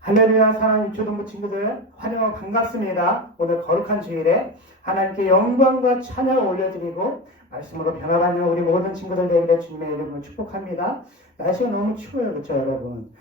할렐루야. 사랑하는 유초동부 친구들 환영하고 반갑습니다. 오늘 거룩한 주일에 하나님께 영광과 찬양을 올려드리고 말씀으로 변화받는 우리 모든 친구들 되기를 주님의 이름으로 축복합니다. 날씨가 너무 추워요. 그렇죠 여러분?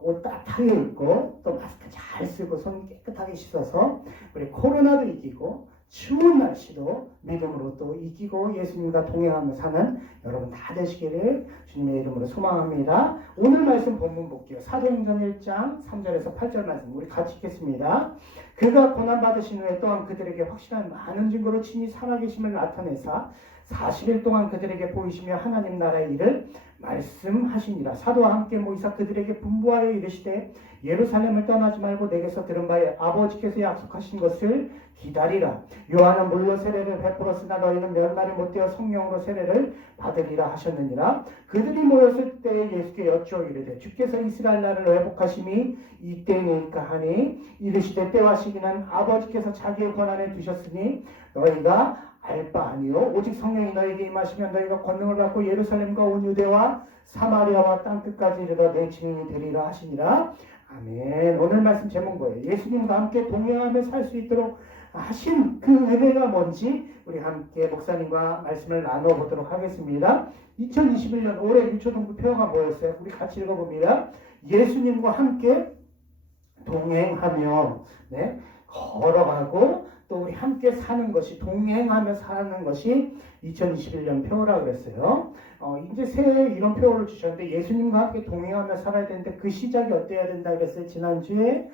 옷 따뜻하게 입고 또 마스크 잘 쓰고 손 깨끗하게 씻어서 우리 코로나도 이기고 추운 날씨도 믿음으로 또 이기고 예수님과 동행하며 사는 여러분 다 되시기를 주님의 이름으로 소망합니다. 오늘 말씀 본문 볼게요. 사도행전 1장 3절에서 8절 말씀 우리 같이 읽겠습니다. 그가 고난받으신 후에 또한 그들에게 확실한 많은 증거로 친히 살아계심을 나타내사 40일 동안 그들에게 보이시며 하나님 나라의 일을 말씀하시니라. 사도와 함께 모이사 그들에게 분부하여 이르시되 예루살렘을 떠나지 말고 내게서 들은 바에 아버지께서 약속하신 것을 기다리라. 요한은 물로 세례를 베풀었으나 너희는 몇 날이 못되어 성령으로 세례를 받으리라 하셨느니라. 그들이 모였을 때 예수께 여쭈어 이르되 주께서 이스라엘 나라를 회복하심이 이때니까 하니 이르시되 때와 시기는 아버지께서 자기의 권한에 두셨으니 너희가 알 바 아니요 오직 성령이 너에게 임하시면 너희가 권능을 받고 예루살렘과 온 유대와 사마리아와 땅끝까지 이르러 내 증인이 되리라 하시니라. 아멘. 오늘 말씀 제목 뭐예요? 예수님과 함께 동행하며 살 수 있도록 하신 그 은혜가 뭔지 우리 함께 목사님과 말씀을 나눠보도록 하겠습니다. 2021년 올해 유초동부 표어가 뭐였어요? 우리 같이 읽어봅니다. 예수님과 함께 동행하며 걸어가고 또 우리 함께 사는 것이 동행하며 사는 것이 2021년 표어라 그랬어요. 이제 새해 이런 표어를 주셨는데 예수님과 함께 동행하며 살아야 되는데 그 시작이 어때야 된다 그랬어요. 지난주에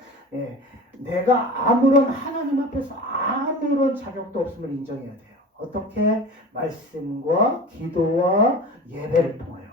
내가 아무런 하나님 앞에서 아무런 자격도 없음을 인정해야 돼요. 어떻게? 말씀과 기도와 예배를 통하여.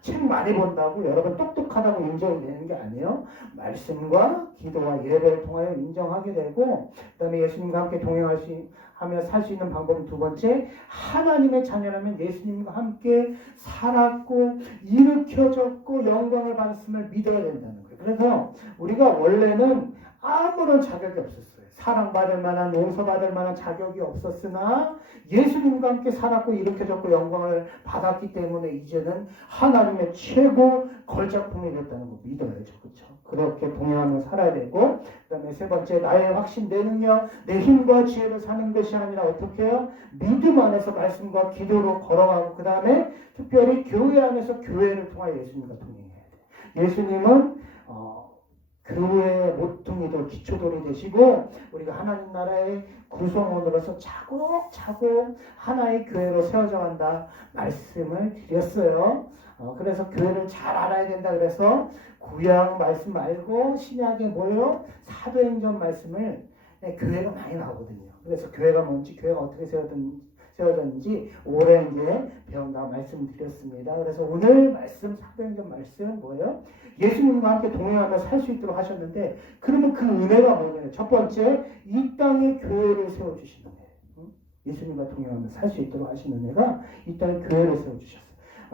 책 많이 본다고 여러분 똑똑하다고 인정이 되는 게 아니에요. 말씀과 기도와 예배를 통하여 인정하게 되고 그 다음에 예수님과 함께 동행하며 살 수 있는 방법은 두 번째, 하나님의 자녀라면 예수님과 함께 살았고 일으켜졌고 영광을 받았음을 믿어야 된다는 거예요. 그래서 우리가 원래는 아무런 자격이 없었어요. 사랑받을 만한 용서받을 만한 자격이 없었으나 예수님과 함께 살았고 일으켜졌고 영광을 받았기 때문에 이제는 하나님의 최고 걸작품이 됐다는 거 믿어야죠. 그렇죠? 그렇게 동행하며 살아야 되고 그 다음에 세 번째, 나의 확신, 내 능력, 내 힘과 지혜로 사는 것이 아니라 어떻게 해요? 믿음 안에서 말씀과 기도로 걸어가고 그 다음에 특별히 교회 안에서 교회를 통하여 예수님과 동행해야 돼요. 예수님은 교회의 모퉁이도 기초돌이 되시고 우리가 하나님 나라의 구성원으로서 차곡차곡 하나의 교회로 세워져 간다 말씀을 드렸어요. 그래서 교회를 잘 알아야 된다 그래서 구약 말씀 말고 신약에 뭐예요? 사도행전 말씀을 교회가 많이 나오거든요. 그래서 교회가 뭔지 교회가 어떻게 세워졌는지 오래 이제 배운다고 말씀드렸습니다. 그래서 오늘 말씀 사도행전 말씀 뭐예요? 예수님과 함께 동행하며 살 수 있도록 하셨는데 그러면 그 은혜가 뭐냐면 첫 번째, 이 땅에 교회를 세워주시는 은혜. 예수님과 동행하며 살 수 있도록 하시는 은혜가 이 땅에 교회를 세워주셨어요.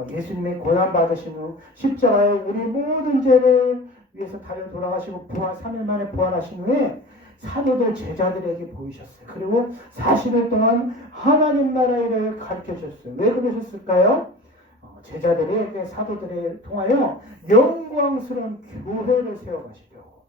예수님의 고난받으신 후 십자가에 우리 모든 죄를 위해서 달려 돌아가시고 3일 만에 부활하신 후에 사도들 제자들에게 보이셨어요. 그리고 40일 동안 하나님 나라의 일을 가르쳐 주셨어요. 왜 그러셨을까요? 제자들에게 사도들을 통하여 영광스러운 교회를 세워가시려고.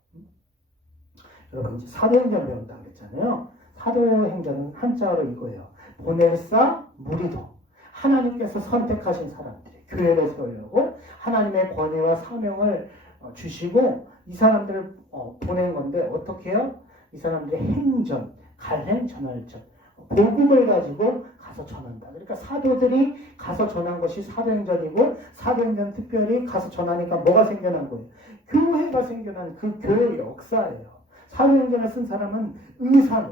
여러분 이제 사도행전 배운다 그랬잖아요. 사도행전은 한자어로 이거예요. 보넬사 무리도. 하나님께서 선택하신 사람들이 교회를 세우려고 하나님의 권위와 사명을 주시고 이 사람들을 보낸 건데 어떻게 해요? 이 사람들의 행전, 갈행, 전할전, 복음을 가지고 가서 전한다. 그러니까 사도들이 가서 전한 것이 사도행전이고 사도행전 특별히 가서 전하니까 뭐가 생겨난 거예요? 교회가 생겨난 그 교회의 역사예요. 사도행전을 쓴 사람은 의사,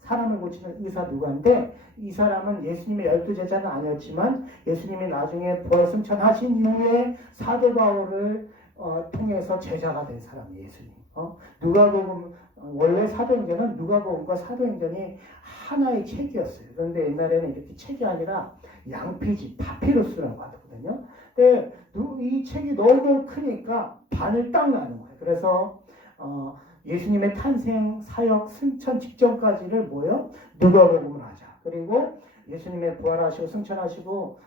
사람을 고치는 의사 누가인데 이 사람은 예수님의 12제자는 아니었지만 예수님이 나중에 부활 승천하신 이후에 사도 바울을 통해서 제자가 된 사람이 예수님. 누가복음 원래 사도행전은 누가복음과 사도행전이 하나의 책이었어요. 그런데 옛날에는 이렇게 책이 아니라 양피지 파피루스라고 하거든요. 근데 이 책이 너무 크니까 반을 딱 나눈 거예요. 그래서 예수님의 탄생, 사역, 승천 직전까지를 누가복음을 하자. 그리고 예수님의 부활하시고 승천하시고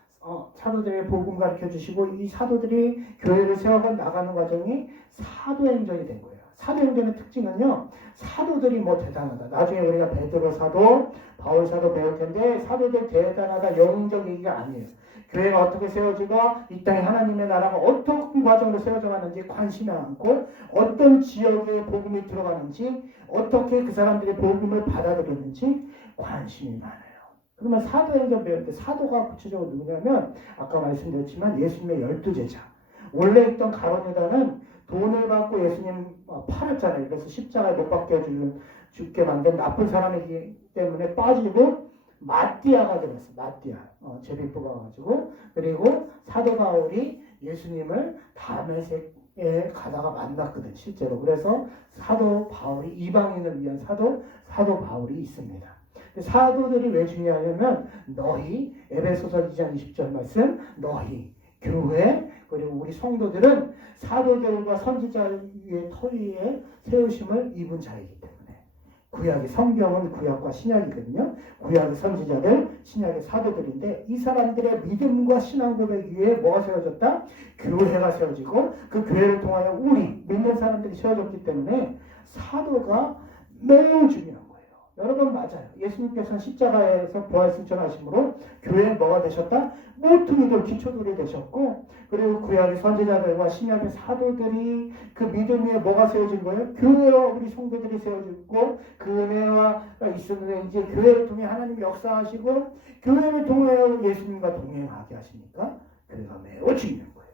사도들의 복음 가르쳐 주시고 이 사도들이 교회를 세워가 나가는 과정이 사도행전이 된 거예요. 사도행전의 특징은요. 사도들이 뭐 대단하다. 나중에 우리가 베드로 사도, 바울 사도 배울 텐데 사도들 대단하다 영웅적 얘기가 아니에요. 교회가 어떻게 세워지고 이 땅에 하나님의 나라가 어떤 과정으로 세워져 가는지 관심이 많고 어떤 지역에 복음이 들어가는지 어떻게 그 사람들이 복음을 받아들였는지 관심이 많아요. 그러면 사도행전 배울 때 사도가 구체적으로 누구냐면 아까 말씀드렸지만 예수님의 12제자. 원래 있던 가룟 유다는 돈을 받고 예수님 팔았잖아요. 그래서 십자가에 못 박혀 죽게 만든 나쁜 사람이기 때문에 빠지고 마띠아가 되었어. 마띠아. 제비 뽑아가지고. 그리고 사도 바울이 예수님을 다메섹에 가다가 만났거든. 실제로. 그래서 사도 바울이 이방인을 위한 사도 바울이 있습니다. 사도들이 왜 중요하냐면 너희 에베소서 2장 20절 말씀 너희 교회 그리고 우리 성도들은 사도들과 선지자의 터위에 세우심을 입은 자이기 때문에 구약의 성경은 구약과 신약이거든요. 구약의 선지자들, 신약의 사도들인데 이 사람들의 믿음과 신앙 고백 위에 뭐가 세워졌다? 교회가 세워지고 그 교회를 통하여 우리 믿는 사람들이 세워졌기 때문에 사도가 매우 중요한 거예요. 여러분 맞아요. 예수님께서는 십자가에서 부활승천하심으로 교회에 뭐가 되셨다? 모퉁이들 기초들이 되셨고 그리고 구약의 선지자들과 신약의 사도들이 그 믿음 위에 뭐가 세워진 거예요? 교회와 우리 성도들이 세워지고 그 은혜가 있었는데 이제 교회를 통해 하나님이 역사하시고 교회를 통하여 예수님과 동행하게 하시니까 교회가 매우 중요한 거예요.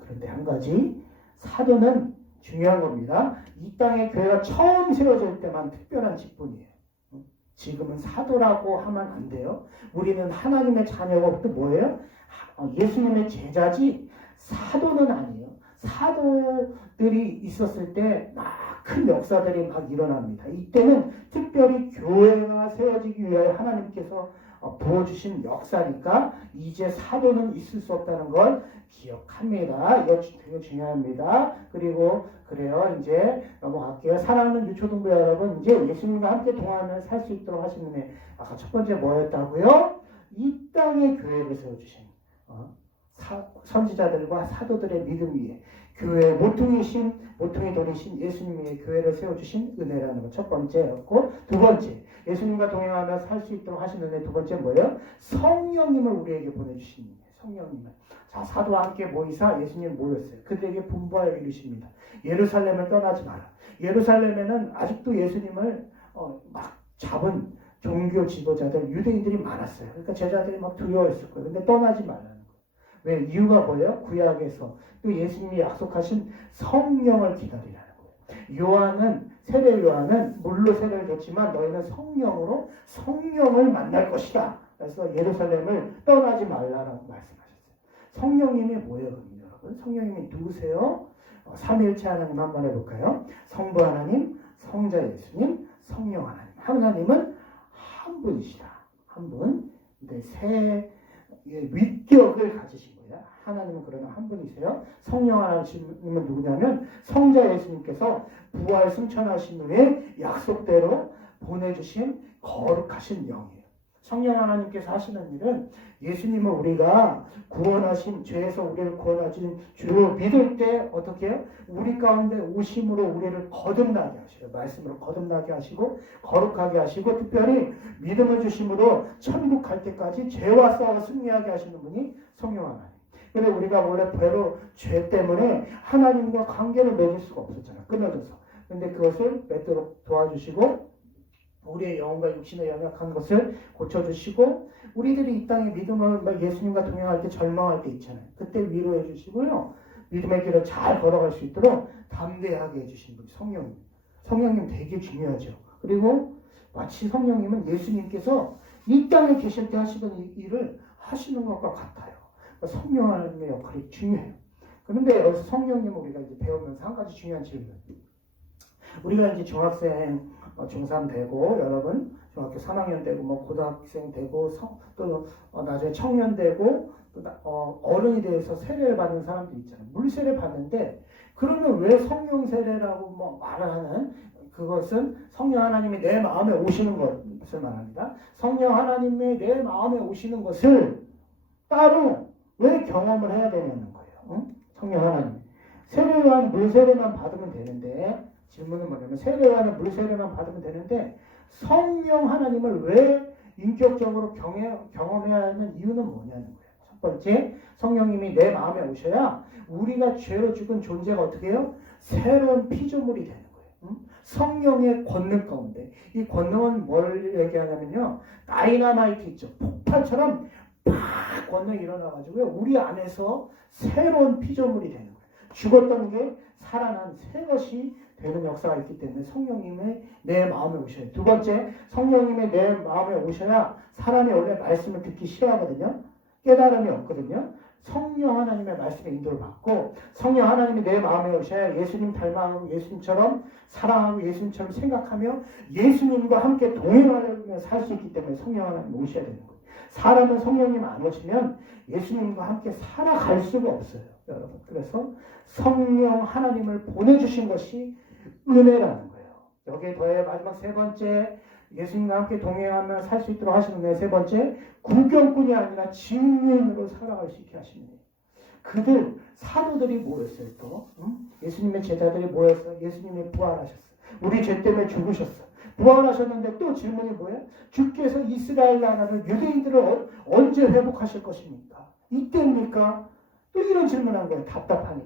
그런데 한 가지 사도는 중요한 겁니다. 이 땅에 교회가 처음 세워질 때만 특별한 직분이에요. 지금은 사도라고 하면 안 돼요. 우리는 하나님의 자녀고 또 뭐예요? 예수님의 제자지 사도는 아니에요. 사도들이 있었을 때 큰 역사들이 막 일어납니다. 이때는 특별히 교회가 세워지기 위하여 하나님께서 부어주신 역사니까 이제 사도는 있을 수 없다는 걸 기억합니다. 이거 되게 중요합니다. 그리고 그래요. 이제 넘어갈게요. 사랑하는 유초등부 여러분, 이제 예수님과 함께 동행하며 살 수 있도록 하시는 애. 아까 첫 번째 뭐였다고요? 이 땅에 교회를 세워주신 선지자들과 사도들의 믿음 위에 교회의 모퉁이 돌이신 예수님의 교회를 세워주신 은혜라는 거 첫 번째였고 두 번째 예수님과 동행하며 살 수 있도록 하시는 은혜 두 번째 뭐예요? 성령님을 우리에게 보내주신 성령님을 자 사도와 함께 모이사 예수님 모였어요. 그들에게 분부하여 이르십니다. 예루살렘을 떠나지 마라. 예루살렘에는 아직도 예수님을 막 잡은 종교 지도자들 유대인들이 많았어요. 그러니까 제자들이 막 두려워했을 거예요. 근데 떠나지 말라는 거예요. 왜? 이유가 뭐예요? 구약에서 또 예수님이 약속하신 성령을 기다리라는 거예요. 세례 요한은 물로 세례를 줬지만 너희는 성령으로 성령을 만날 것이다. 그래서 예루살렘을 떠나지 말라라고 말씀하셨어요. 성령님이 뭐예요, 여러분? 성령님이 누구세요? 삼위일체 하나님 한번 해볼까요? 성부 하나님, 성자 예수님, 성령 하나님. 하나님은 한 분이시다. 한 분. 근데 세 윗격을 가지신 거예요. 하나님은 그러나 한 분이세요. 성령 하나님은 누구냐면 성자 예수님께서 부활 승천하신 후에 약속대로 보내주신 거룩하신 영이에요. 성령 하나님께서 하시는 일은 예수님을 우리가 구원하신 죄에서 우리를 구원하신 주를 믿을 때 어떻게 해요? 우리 가운데 오심으로 우리를 거듭나게 하시고 말씀으로 거듭나게 하시고 거룩하게 하시고 특별히 믿음을 주심으로 천국 갈 때까지 죄와 싸워 승리하게 하시는 분이 성령 하나님. 근데 우리가 원래 배로 죄 때문에 하나님과 관계를 맺을 수가 없었잖아요. 끊어져서. 근데 그것을 맺도록 도와주시고 우리의 영혼과 육신의 연약한 것을 고쳐주시고 우리들이 이 땅에 믿음을 예수님과 동행할 때 절망할 때 있잖아요. 그때 위로해 주시고요. 믿음의 길을 잘 걸어갈 수 있도록 담대하게 해주신 분이 성령님. 성령님 되게 중요하죠. 그리고 마치 성령님은 예수님께서 이 땅에 계실 때 하시던 일을 하시는 것과 같아요. 성령 하나님의 역할이 중요해요. 그런데 여기서 성령님을 우리가 이제 배우면서 한 가지 중요한 질문. 우리가 이제 중학생 중3 되고 여러분 중학교 3학년 되고 뭐 고등학생 되고 또 나중에 청년 되고 또 어른이 돼서 세례를 받는 사람도 있잖아요. 물세례 받는데 그러면 왜 성령 세례라고 뭐 말을 하는 그것은 성령 하나님이 내 마음에 오시는 것을 말합니다. 성령 하나님이 내 마음에 오시는 것을 따로 왜 경험을 해야 되냐는 거예요. 응? 성령 하나님. 세례요한 물세례만 받으면 되는데, 질문은 뭐냐면 세례요한은 물세례만 받으면 되는데 성령 하나님을 왜 인격적으로 경험해야 하는 이유는 뭐냐는 거예요. 첫 번째, 성령님이 내 마음에 오셔야 우리가 죄로 죽은 존재가 어떻게 해요? 새로운 피조물이 되는 거예요. 응? 성령의 권능 가운데, 이 권능은 뭘 얘기하냐면요, 다이나마이트 있죠. 폭발처럼 팍 권능이 일어나가지고요, 우리 안에서 새로운 피조물이 되는 거예요. 죽었던 게 살아난 새 것이 되는 역사가 있기 때문에 성령님의 내 마음에 오셔야 돼요. 두 번째, 성령님의 내 마음에 오셔야 사람이 원래 말씀을 듣기 싫어하거든요. 깨달음이 없거든요. 성령 하나님의 말씀에 인도를 받고, 성령 하나님이 내 마음에 오셔야 예수님 닮아가고 예수님처럼 사랑하고 예수님처럼 생각하며 예수님과 함께 동행하며 살 수 있기 때문에 성령 하나님 오셔야 되는 거예요. 사람은 성령님 안 오시면 예수님과 함께 살아갈 수가 없어요, 여러분. 그래서 성령 하나님을 보내주신 것이 은혜라는 거예요. 여기에 더해 마지막 세 번째, 예수님과 함께 동행하며 살 수 있도록 하시는 네, 세 번째, 구경꾼이 아니라 증인으로 살아갈 수 있게 하시는 거예요. 그들 사도들이 모였어요. 또 예수님의 제자들이 모여서 예수님이 부활하셨어요. 우리 죄 때문에 죽으셨어요. 부활하셨는데 또 질문이 뭐예요? 주께서 이스라엘 나라를, 유대인들을 언제 회복하실 것입니까? 이때입니까? 또 이런 질문한 거예요. 답답하게.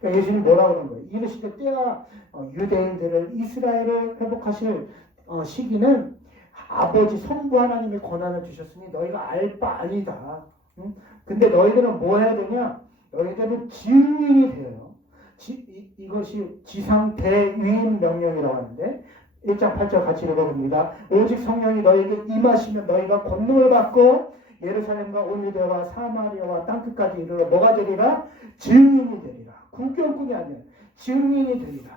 그러니까 예수님이 뭐라고 그러는 거예요? 이르시되 때가 유대인들을, 이스라엘을 회복하실 시기는 아버지 성부 하나님의 권한을 주셨으니 너희가 알 바 아니다. 응? 근데 너희들은 뭐 해야 되냐? 너희들은 증인이 돼요. 이것이 지상 대위임 명령이라고 하는데 1장 8절 같이 읽어봅니다. 오직 성령이 너희에게 임하시면 너희가 권능을 받고 예루살렘과 온 유대와 사마리아와 땅끝까지 이르러 뭐가 되리라? 증인이 되리라. 구경꾼이 아니라 증인이 되리라.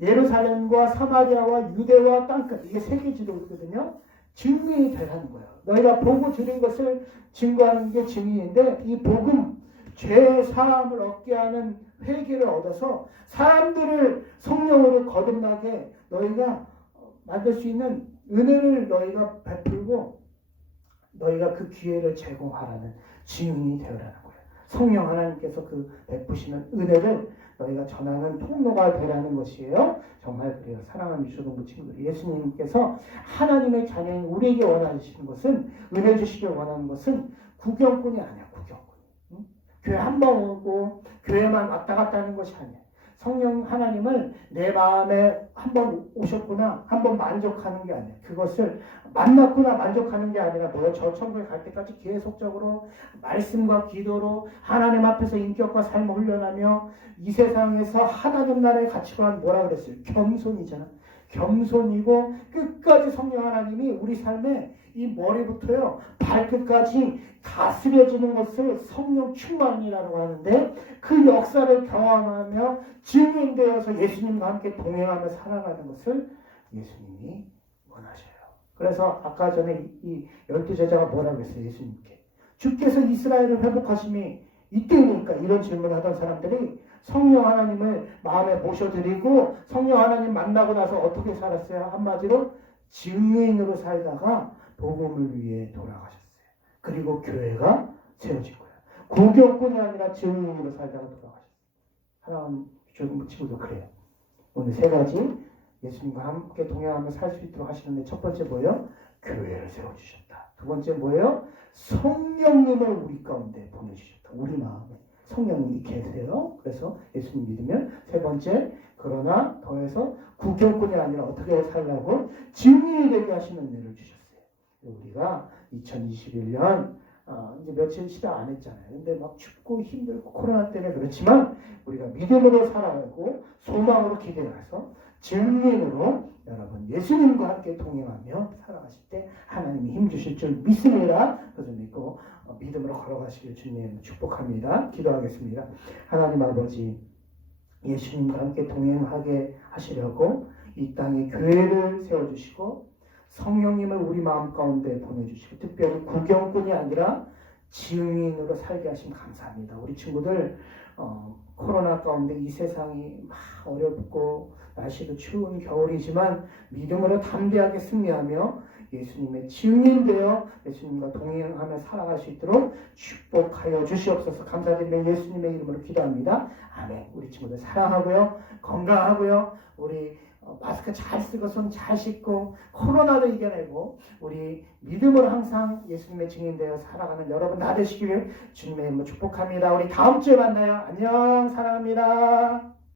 예루살렘과 사마리아와 유대와 땅끝, 이게 세계 지도거든요. 증인이 되라는 거예요. 너희가 보고 들은 것을 증거하는 게 증인인데, 이 복음, 죄 사함을 얻게 하는 회개를 얻어서 사람들을 성령으로 거듭나게 너희가 만들 수 있는 은혜를 너희가 베풀고 너희가 그 기회를 제공하라는 증인이 되어라는 거예요. 성령 하나님께서 그 베푸시는 은혜를 너희가 전하는 통로가 되라는 것이에요. 정말 그래요. 사랑하는 유초동부 친구들, 예수님께서 하나님의 자녀인 우리에게 원하시는 것은, 은혜 주시길 원하는 것은 구경꾼이 아니야. 구경꾼. 응? 교회 한 번 오고 교회만 왔다 갔다 하는 것이 아니야. 성령 하나님을 내 마음에 한 번 오셨구나, 한 번 만족하는 게 아니야. 그것을 만났구나 만족하는 게 아니라 뭐야? 저 천국에 갈 때까지 계속적으로 말씀과 기도로 하나님 앞에서 인격과 삶을 훈련하며 이 세상에서 하나님 나라의 가치관, 뭐라 그랬어요? 겸손이잖아. 겸손이고 끝까지 성령 하나님이 우리 삶에 이 머리부터요 발끝까지 다스려지는 것을 성령 충만이라고 하는데, 그 역사를 경험하며 증인되어서 예수님과 함께 동행하며 살아가는 것을 예수님이 원하셔요. 그래서 아까 전에 이 12제자가 뭐라고 했어요? 예수님께 주께서 이스라엘을 회복하심이 이때니까, 이런 질문을 하던 사람들이 성령 하나님을 마음에 모셔드리고 성령 하나님 만나고 나서 어떻게 살았어요? 한마디로 증인으로 살다가 복음을 위해 돌아가셨어요. 그리고 교회가 세워진 거예요. 구경꾼이 아니라 증인으로 살다가 돌아가셨어요. 사랑하는 조금 친구도 그래요. 오늘 세 가지 예수님과 함께 동행하며 살 수 있도록 하시는데, 첫 번째 뭐예요? 교회를 세워주셨다. 두 번째 뭐예요? 성령님을 우리 가운데 보내주셨다. 우리 마음에 성령님이 계세요. 그래서 예수님 믿으면. 세 번째, 그러나 더해서 구경꾼이 아니라 어떻게 살라고? 증인이 되게 하시는 은혜를 주셨어요. 우리가 2021년 이제 며칠 시작 안 했잖아요. 근데 막 춥고 힘들고 코로나 때문에 그렇지만 우리가 믿음으로 살아가고 소망으로 기대해서 증인으로 여러분 예수님과 함께 동행하며 살아가실 때 하나님이 힘 주실 줄 믿습니다. 그래서 믿고 믿음으로 걸어가시길 주님 축복합니다. 기도하겠습니다. 하나님 아버지, 예수님과 함께 동행하게 하시려고 이 땅에 교회를 세워주시고 성령님을 우리 마음 가운데 보내주시고, 특별히 구경꾼이 아니라 증인으로 살게 하심 감사합니다. 우리 친구들 코로나 가운데 이 세상이 막 어렵고 날씨도 추운 겨울이지만 믿음으로 담대하게 승리하며 예수님의 증인되어 예수님과 동행하며 살아갈 수 있도록 축복하여 주시옵소서. 감사드리며 예수님의 이름으로 기도합니다. 아멘. 우리 친구들 사랑하고요. 건강하고요. 우리 마스크 잘 쓰고 손 잘 씻고 코로나도 이겨내고 우리 믿음으로 항상 예수님의 증인되어 살아가는 여러분 다 되시기를 주님의 이름으로 축복합니다. 우리 다음 주에 만나요. 안녕. 사랑합니다.